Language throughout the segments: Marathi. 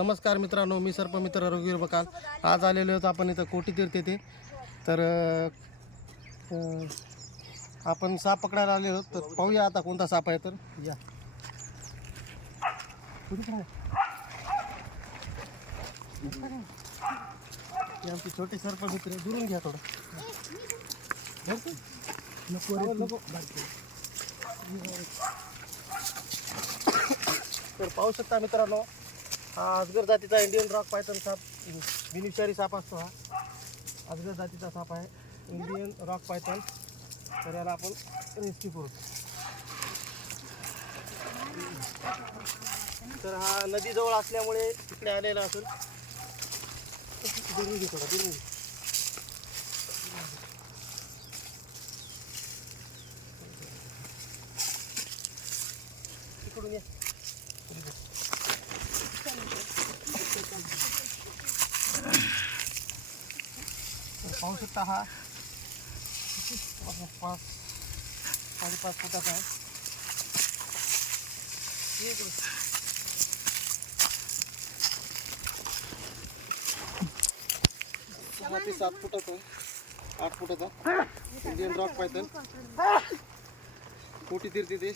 नमस्कार मित्रांनो, मी सर्पमित्र रघुवीर बकाल. आज आलेलो आहोत आपण इथं कोटीतीर्थ येथे. तर आपण साप पकडायला आलेलो आहोत. तर पाहूया आता कोणता साप आहे. तर या हे आमचे छोटे सर्पमित्र. दुरून घ्या थोडं. नको. तर पाहू शकता मित्रांनो, हा अजगर जातीचा इंडियन रॉक पायथन साप, विनिशारी साप असतो. हा अजगर जातीचा साप आहे, इंडियन रॉक पायथन. तर याला आपण रेस्क्यू करू. तर हा नदीजवळ असल्यामुळे इकडे आलेला असेल. दुरून घे थोडा, दुरून घे. इकडून ये. पाहू शकता हा 5.5 फुटाचा आहे. हा ते 7 फुटाचा, 8 फुटाचा इंडियन रॉक पायथन कोटीतीर्थ ते.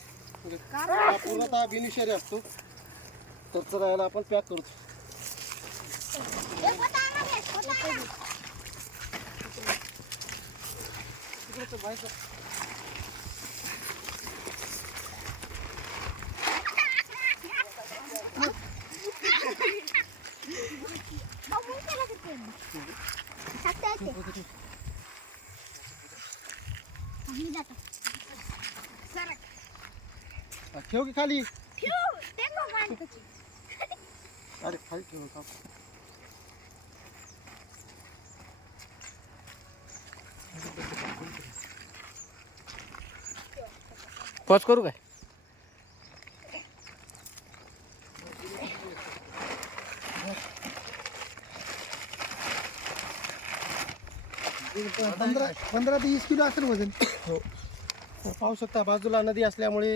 हा पूर्णतः बेनिशियरी असतो. तर चला याला आपण पॅक करतो. ठेव की खाली. अरे खाली ठेव का. पॉज करू काय. पंधरा ते 20 किलो असेल वजन. हो. पाहू शकता बाजूला नदी असल्यामुळे